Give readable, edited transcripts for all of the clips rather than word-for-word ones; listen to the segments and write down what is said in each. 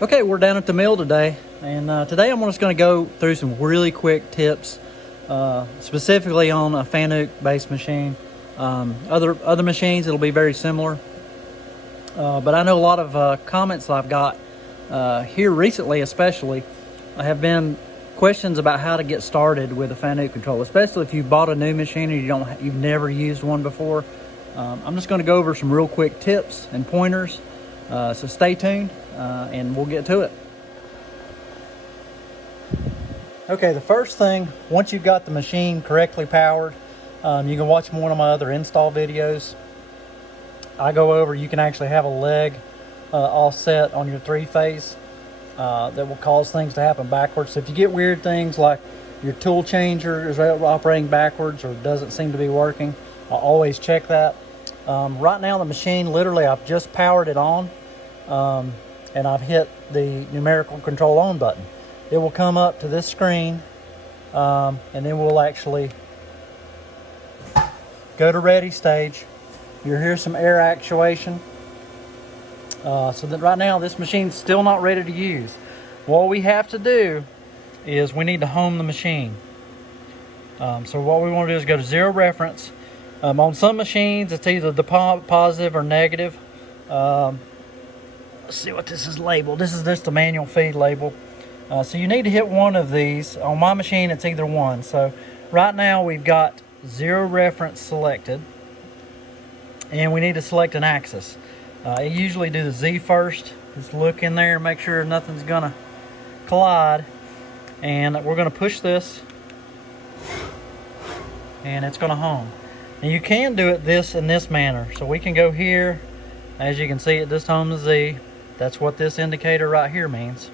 Okay, we're down at the mill today, and today I'm just going to go through some really quick tips, specifically on a Fanuc based machine. Other machines, it'll be very similar, but I know a lot of comments I've got here recently, especially, have been questions about how to get started with a Fanuc control, especially if you bought a new machine and you've never used one before. I'm just going to go over some real quick tips and pointers, so stay tuned. And we'll get to it. Okay, the first thing, once you've got the machine correctly powered, you can watch one of my other install videos. I go over, you can actually have a leg offset on your 3-phase that will cause things to happen backwards. So if you get weird things like your tool changer is operating backwards or doesn't seem to be working, I'll always check that. Right now the machine, literally I've just powered it on. And I've hit the numerical control on button. It will come up to this screen, and then we'll actually go to ready stage. You'll hear some air actuation. So that right now this machine's still not ready to use. What we have to do is we need to home the machine. So what we want to do is go to zero reference. On some machines it's either the positive or negative. Let's see what this is labeled. This is just the manual feed label. So you need to hit one of these. On my machine, it's either one. So right now we've got zero reference selected. And we need to select an axis. I usually do the Z first. Just look in there, make sure nothing's gonna collide. And we're gonna push this. And it's gonna home. And you can do it in this manner. So we can go here. As you can see, it just homed the Z. That's what this indicator right here means.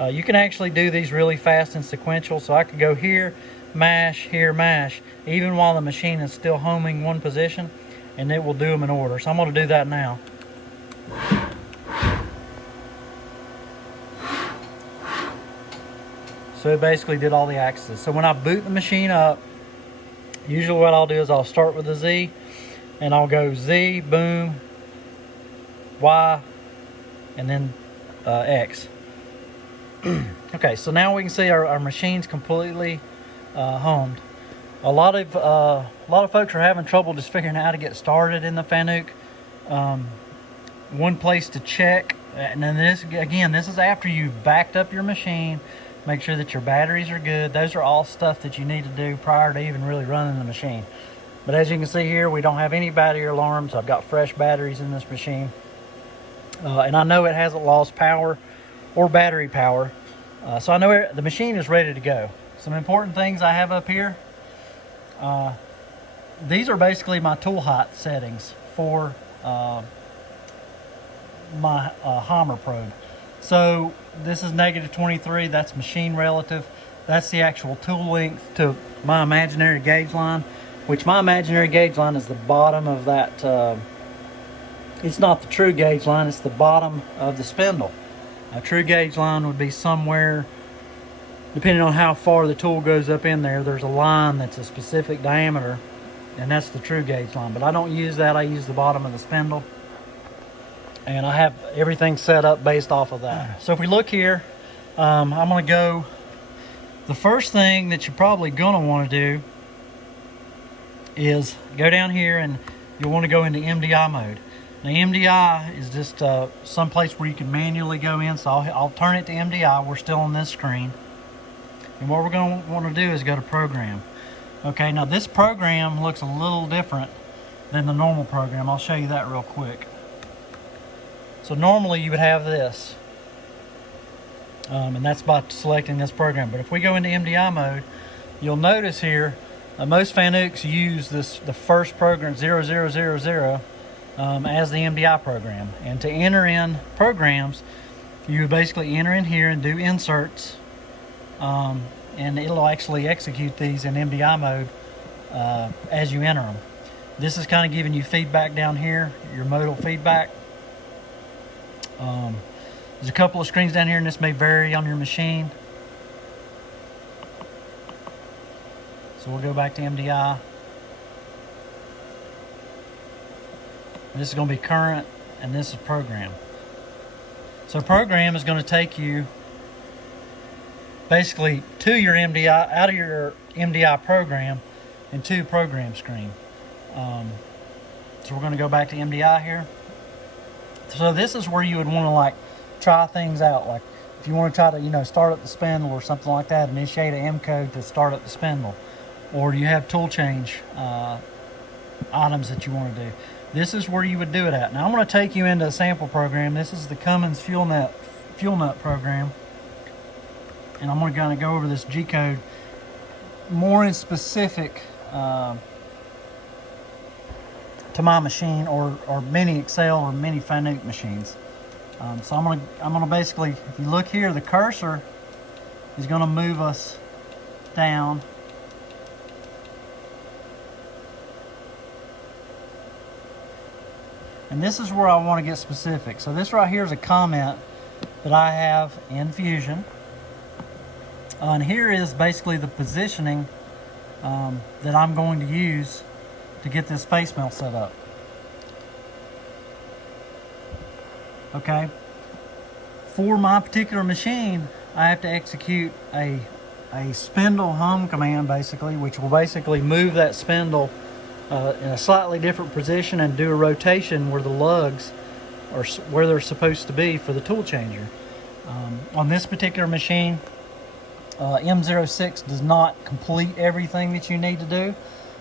You can actually do these really fast and sequential. So I could go here, mash, even while the machine is still homing one position, and it will do them in order. So I'm going to do that now. So it basically did all the axes. So when I boot the machine up, usually what I'll do is I'll start with the Z, and I'll go Z, boom, Y, and then X. Okay, so now we can see our machine's completely homed. A lot of folks are having trouble just figuring out how to get started in the Fanuc. One place to check, and then this is after you've backed up your machine. Make sure that your batteries are good. Those are all stuff that you need to do prior to even really running the machine. But as you can see here, we don't have any battery alarms. I've got fresh batteries in this machine. And I know it hasn't lost power or battery power. So I know the machine is ready to go. Some important things I have up here. These are basically my tool height settings for my hammer probe. So this is -23, that's machine relative. That's the actual tool length to my imaginary gauge line, which my imaginary gauge line is the bottom of that. It's not the true gauge line, it's the bottom of the spindle. A true gauge line would be somewhere, depending on how far the tool goes up in there, there's a line that's a specific diameter, and that's the true gauge line. But I don't use that, I use the bottom of the spindle. And I have everything set up based off of that. So if we look here, I'm gonna go, the first thing that you're probably gonna wanna do is go down here and you'll wanna go into MDI mode. Now MDI is just some place where you can manually go in, so I'll turn it to MDI. We're still on this screen. And what we're going to want to do is go to program. Okay, now this program looks a little different than the normal program. I'll show you that real quick. So normally you would have this. And that's by selecting this program. But if we go into MDI mode, you'll notice here, most Fanucs use the first program, 0000, as the MDI program. And to enter in programs, you would basically enter in here and do inserts, and it'll actually execute these in MDI mode as you enter them. This is kind of giving you feedback down here, your modal feedback. There's a couple of screens down here, and this may vary on your machine. So we'll go back to MDI. This is going to be current, and this is program. So program is going to take you basically to your MDI, out of your MDI program, and to program screen. So we're going to go back to MDI here. So this is where you would want to like try things out. Like if you want to try to, you know, start up the spindle or something like that, initiate an M code to start up the spindle, or you have tool change items that you want to do. This is where you would do it at. Now I'm going to take you into a sample program. This is the Cummins fuel nut program, and I'm going to go over this G code more in specific to my machine, or many Excel or many Fanuc machines. So I'm gonna basically, if you look here, the cursor is gonna move us down. And this is where I want to get specific. So this right here is a comment that I have in Fusion. And here is basically the positioning that I'm going to use to get this face mill set up. Okay. For my particular machine, I have to execute a spindle hum command, basically, which will basically move that spindle in a slightly different position and do a rotation where the lugs are where they're supposed to be for the tool changer. On this particular machine, M06 does not complete everything that you need to do.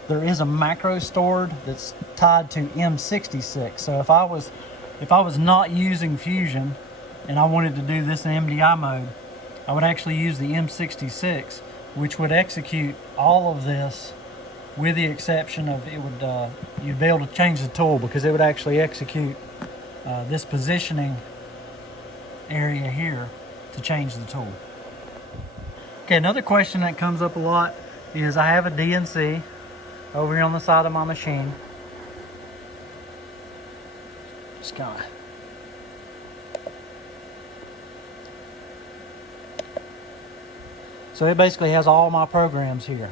There is a macro stored that's tied to M66. So if I was not using Fusion and I wanted to do this in MDI mode, I would actually use the M66, which would execute all of this, with the exception of you'd be able to change the tool, because it would actually execute this positioning area here to change the tool. Okay, another question that comes up a lot is I have a DNC over here on the side of my machine. Just kind of so it basically has all my programs here.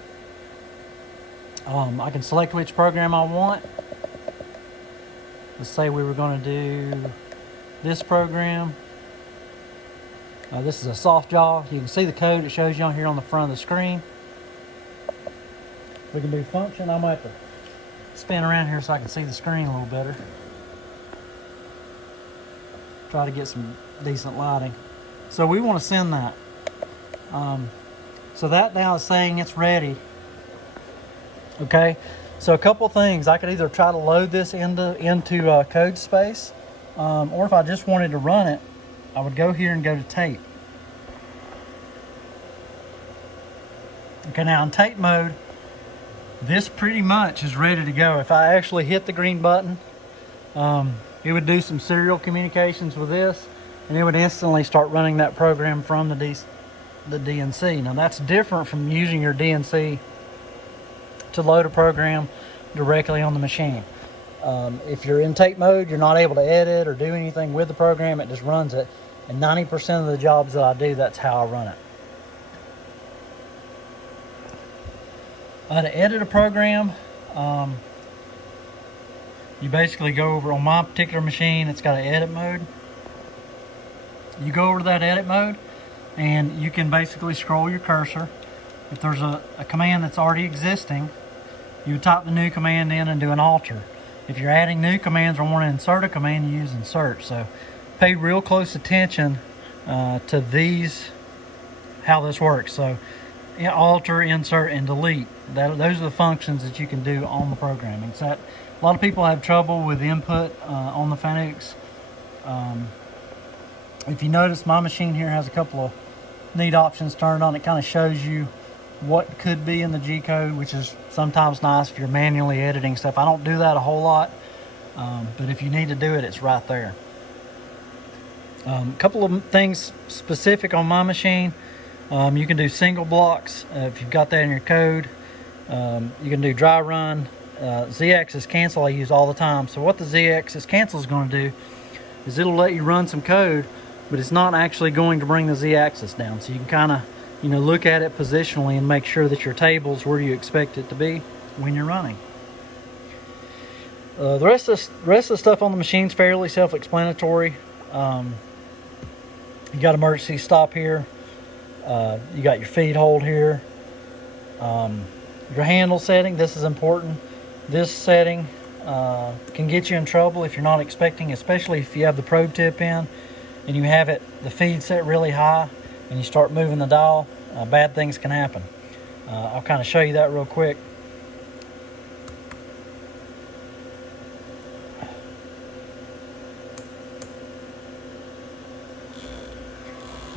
I can select which program I want. Let's say we were going to do this program. This is a soft jaw. You can see the code it shows you on here on the front of the screen. We can do function. I'm going to have to spin around here so I can see the screen a little better. Try to get some decent lighting. So we want to send that. So that now is saying it's ready. Okay, so a couple things. I could either try to load this into code space, or if I just wanted to run it, I would go here and go to tape. Okay, now in tape mode, this pretty much is ready to go. If I actually hit the green button, it would do some serial communications with this, and it would instantly start running that program from the DNC. Now that's different from using your DNC to load a program directly on the machine. If you're in tape mode, you're not able to edit or do anything with the program. It just runs it. And 90% of the jobs that I do, that's how I run it. To edit a program, you basically go over, on my particular machine, it's got an edit mode. You go over to that edit mode, and you can basically scroll your cursor. If there's a command that's already existing, you would type the new command in and do an alter. If you're adding new commands or want to insert a command, you use insert. So pay real close attention to these, how this works. So alter, insert, and delete. Those are the functions that you can do on the programming. So a lot of people have trouble with input on the Fanucs. If you notice, my machine here has a couple of neat options turned on. It kind of shows you what could be in the G code, which is sometimes nice if you're manually editing stuff. I don't do that a whole lot, but if you need to do it, it's right there. A couple of things specific on my machine. You can do single blocks if you've got that in your code. You can do dry run. Z-axis cancel I use all the time. So what the Z-axis cancel is going to do is it'll let you run some code, but it's not actually going to bring the Z-axis down. So you can kind of, look at it positionally and make sure that your table's where you expect it to be when you're running. The rest of the stuff on the machine's fairly self-explanatory. You got emergency stop here. You got your feed hold here. Your handle setting, this is important. This setting can get you in trouble if you're not expecting, especially if you have the probe tip in and you have the feed set really high and you start moving the dial, bad things can happen. I'll kind of show you that real quick.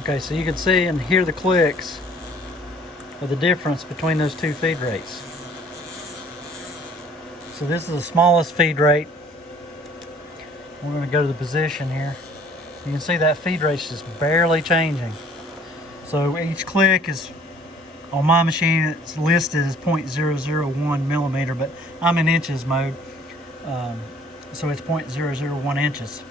Okay, so you can see and hear the clicks of the difference between those two feed rates. So this is the smallest feed rate. We're going to go to the position here. You can see that feed rate's just barely changing. So each click is, on my machine, it's listed as 0.001 millimeter, but I'm in inches mode. So it's 0.001 inches.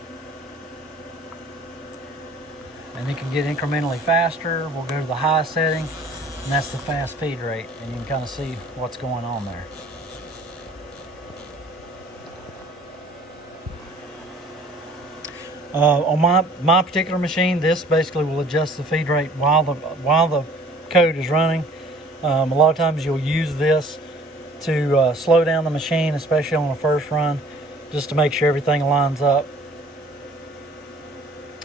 And it can get incrementally faster. We'll go to the high setting, and that's the fast feed rate, and you can kind of see what's going on there. On my particular machine, this basically will adjust the feed rate while the code is running. A lot of times you'll use this to slow down the machine, especially on the first run, just to make sure everything lines up.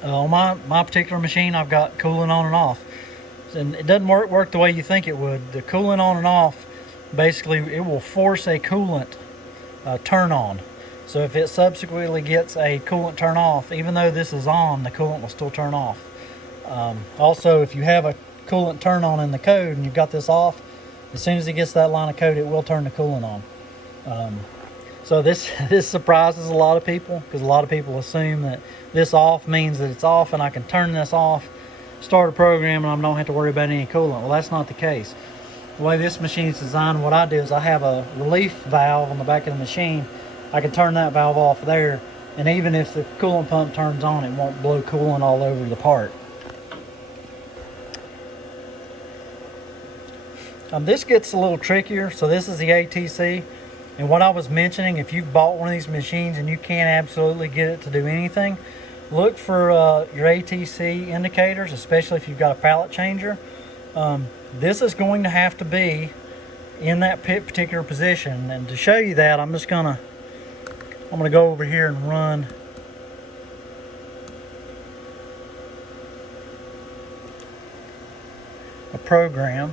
On my particular machine, I've got cooling on and off, and it doesn't work the way you think it would. The cooling on and off, basically, it will force a coolant turn on. So if it subsequently gets a coolant turn off, even though this is on, the coolant will still turn off. Also, if you have a coolant turn on in the code and you've got this off, as soon as it gets that line of code, it will turn the coolant on. So this surprises a lot of people, because a lot of people assume that this off means that it's off and I can turn this off, start a program, and I don't have to worry about any coolant. Well, that's not the case. The way this machine is designed, what I do is I have a relief valve on the back of the machine. I can turn that valve off there, and even if the coolant pump turns on, it won't blow coolant all over the part. This gets a little trickier. So this is the ATC, and what I was mentioning, if you've bought one of these machines and you can't absolutely get it to do anything, look for your ATC indicators, especially if you've got a pallet changer. This is going to have to be in that particular position, and to show you that, I'm gonna go over here and run a program.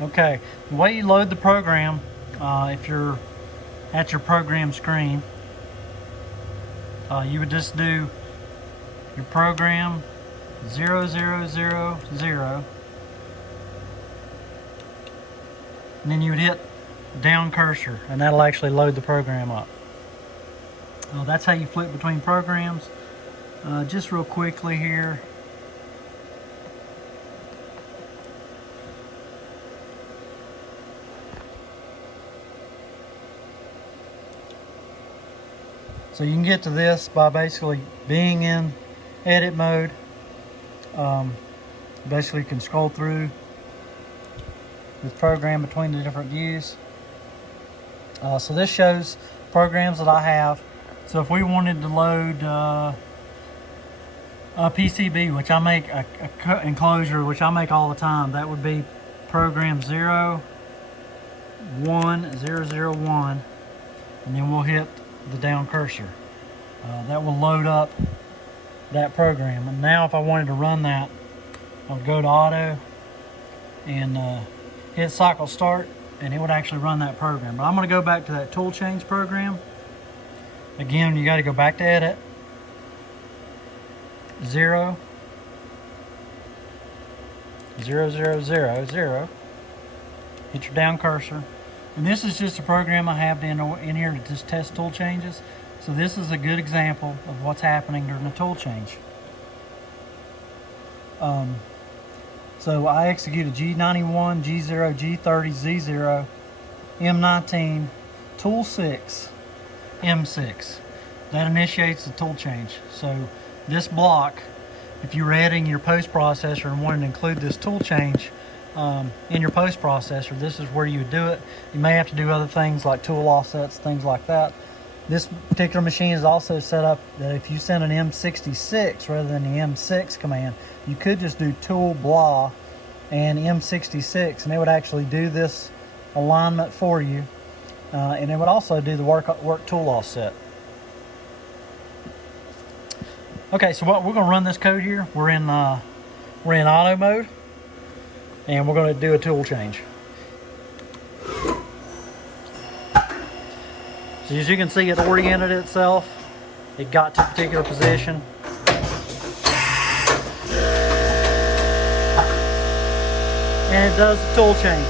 Okay, the way you load the program, if you're at your program screen, you would just do your program 0000, and then you would hit down cursor, and that'll actually load the program up. That's how you flip between programs. Just real quickly here. So you can get to this by basically being in edit mode. Basically you can scroll through this program between the different views. So this shows programs that I have. So if we wanted to load a PCB, which I make, a enclosure, which I make all the time, that would be program 01001, and then we'll hit the down cursor. That will load up that program. And now if I wanted to run that, I would go to auto and hit cycle start, and it would actually run that program. But I'm going to go back to that tool change program. Again, you got to go back to edit, 00000, hit your down cursor. And this is just a program I have in here to just test tool changes. So this is a good example of what's happening during the tool change. So I execute a G91, G0, G30, Z0, M19, tool 6, M6. That initiates the tool change. So this block, if you were editing your post processor and wanted to include this tool change in your post processor, this is where you would do it. You may have to do other things like tool offsets, things like that. This particular machine is also set up that if you send an M66 rather than the M6 command, you could just do tool blah and M66, and it would actually do this alignment for you, and it would also do the work tool offset. Okay, so we're going to run this code here. We're in auto mode, and we're going to do a tool change. So as you can see, it oriented itself. It got to a particular position. And it does the tool change.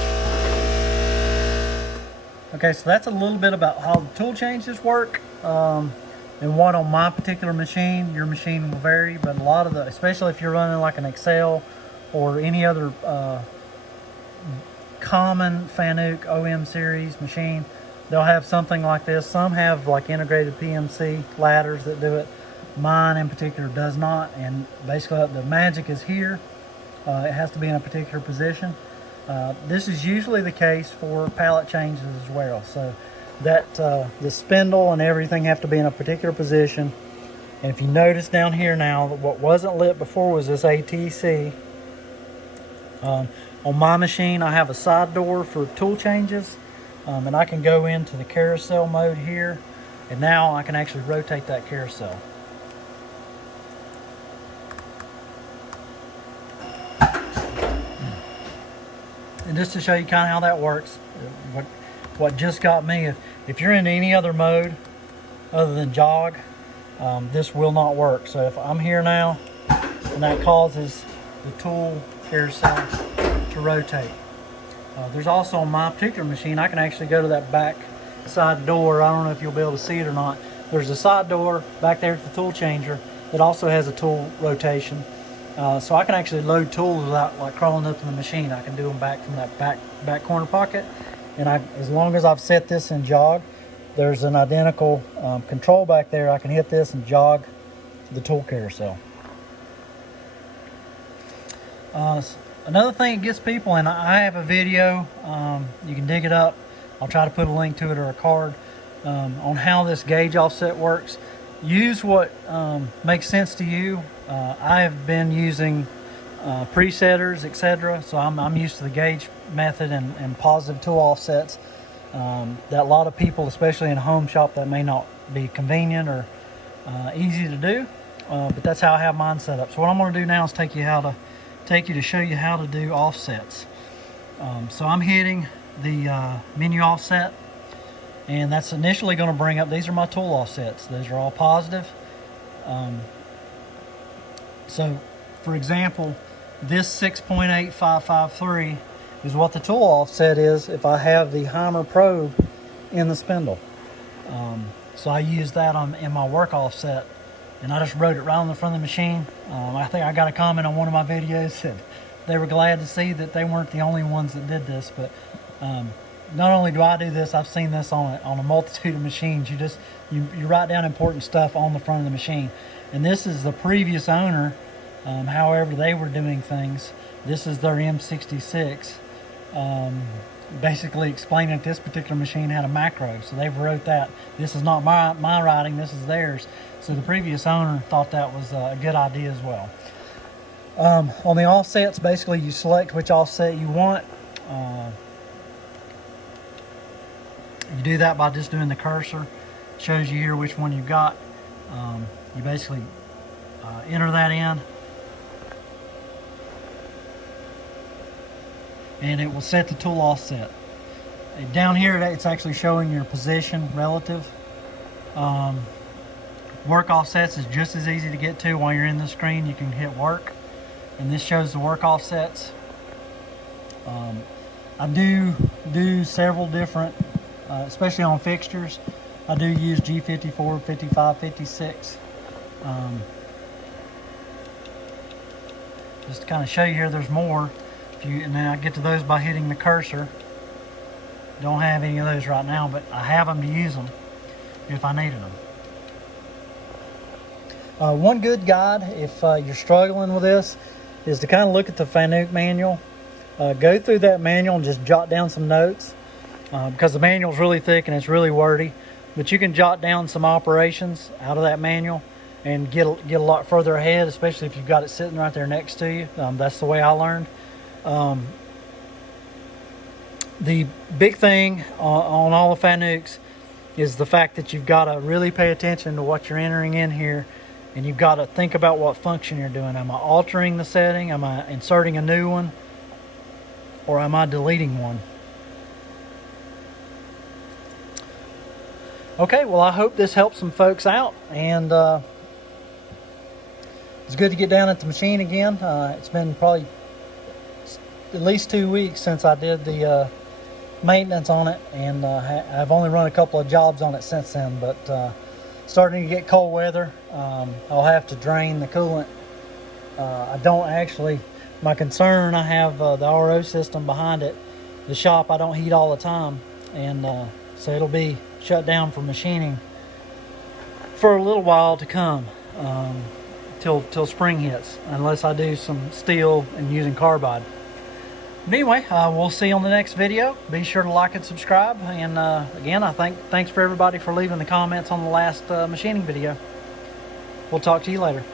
Okay, so that's a little bit about how the tool changes work. And what on my particular machine, your machine will vary, but a lot of the, especially if you're running like an Excel or any other common Fanuc OM series machine, they'll have something like this. Some have like integrated PMC ladders that do it. Mine in particular does not, and basically the magic is here. It has to be in a particular position. This is usually the case for pallet changes as well. So that the spindle and everything have to be in a particular position. And if you notice down here now, what wasn't lit before was this ATC. On my machine, I have a side door for tool changes, and I can go into the carousel mode here, and now I can actually rotate that carousel. And just to show you kind of how that works, what just got me, if you're in any other mode other than jog, this will not work. So if I'm here now, and that causes the tool carousel to rotate. There's also on my particular machine, I can actually go to that back side door. I don't know if you'll be able to see it or not. There's a side door back there at the tool changer that also has a tool rotation. So I can actually load tools without like crawling up in the machine. I can do them back from that back corner pocket. And as long as I've set this in jog, there's an identical control back there. I can hit this and jog the tool carousel. Another thing that gets people, and I have a video, you can dig it up. I'll try to put a link to it or a card on how this gauge offset works. Use what makes sense to you. I have been using presetters, etc. So I'm used to the gauge method and positive tool offsets. That a lot of people, especially in a home shop, that may not be convenient or easy to do. But that's how I have mine set up. So what I'm going to do now is take you to show you how to do offsets. So I'm hitting the menu offset, and that's initially going to bring up, these are my tool offsets. Those are all positive. So for example, this 6.8553 is what the tool offset is if I have the hammer probe in the spindle. So I use that in my work offset, and I just wrote it right on the front of the machine. I think I got a comment on one of my videos that they were glad to see that they weren't the only ones that did this, but not only do I do this, I've seen this on a multitude of machines. You write down important stuff on the front of the machine. And this is the previous owner, however they were doing things. This is their M66, basically explaining that this particular machine had a macro. So they've wrote that. This is not my writing, this is theirs. So the previous owner thought that was a good idea as well. On the offsets, basically you select which offset you want. You do that by just doing the cursor. It shows you here which one you've got. You basically enter that in, and it will set the tool offset. Down here it's actually showing your position relative. Work offsets is just as easy to get to. While you're in the screen, you can hit work, and this shows the work offsets. I do several different, especially on fixtures. I do use G54, 55, 56. Just to kind of show you here, there's more. And then I get to those by hitting the cursor. Don't have any of those right now, but I have them to use them if I needed them. One good guide if you're struggling with this is to kind of look at the Fanuc manual. Go through that manual and just jot down some notes because the manual is really thick and it's really wordy. But you can jot down some operations out of that manual and get a lot further ahead, especially if you've got it sitting right there next to you. That's the way I learned. The big thing on all the Fanucs is the fact that you've got to really pay attention to what you're entering in here, and you've got to think about what function you're doing. Am I altering the setting? Am I inserting a new one? Or am I deleting one? Okay, well, I hope this helps some folks out, and it's good to get down at the machine again. It's been probably at least 2 weeks since I did the maintenance on it, and I've only run a couple of jobs on it since then, but starting to get cold weather. I'll have to drain the coolant. I don't actually, my concern, I have the RO system behind it. The shop I don't heat all the time, and so it'll be shut down for machining for a little while to come, till spring hits, unless I do some steel and using carbide. But anyway, we'll see you on the next video. Be sure to like and subscribe. And again, thanks for everybody for leaving the comments on the last machining video. We'll talk to you later.